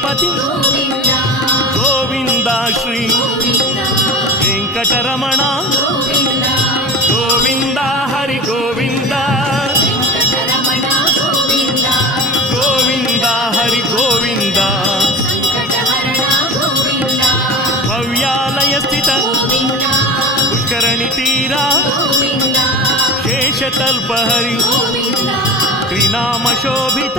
ತಿರುಪತಿ ಗೋವಿಂದ ಶ್ರೀ ವೆಂಕಟರಮಣ ಗೋವಿಂದ ಹರಿ ಗೋವಿಂದ ಗೋವಿಂದ ಹರಿ ಗೋವಿಂದ ಭವ್ಯಾಲಯ ಸ್ಥಿತ ಪುಷ್ಕರಣಿ ತೀರ ಶೇಷತಲ್ಪ ಹರಿ ತ್ರಿನಾಮ ಶೋಭಿತ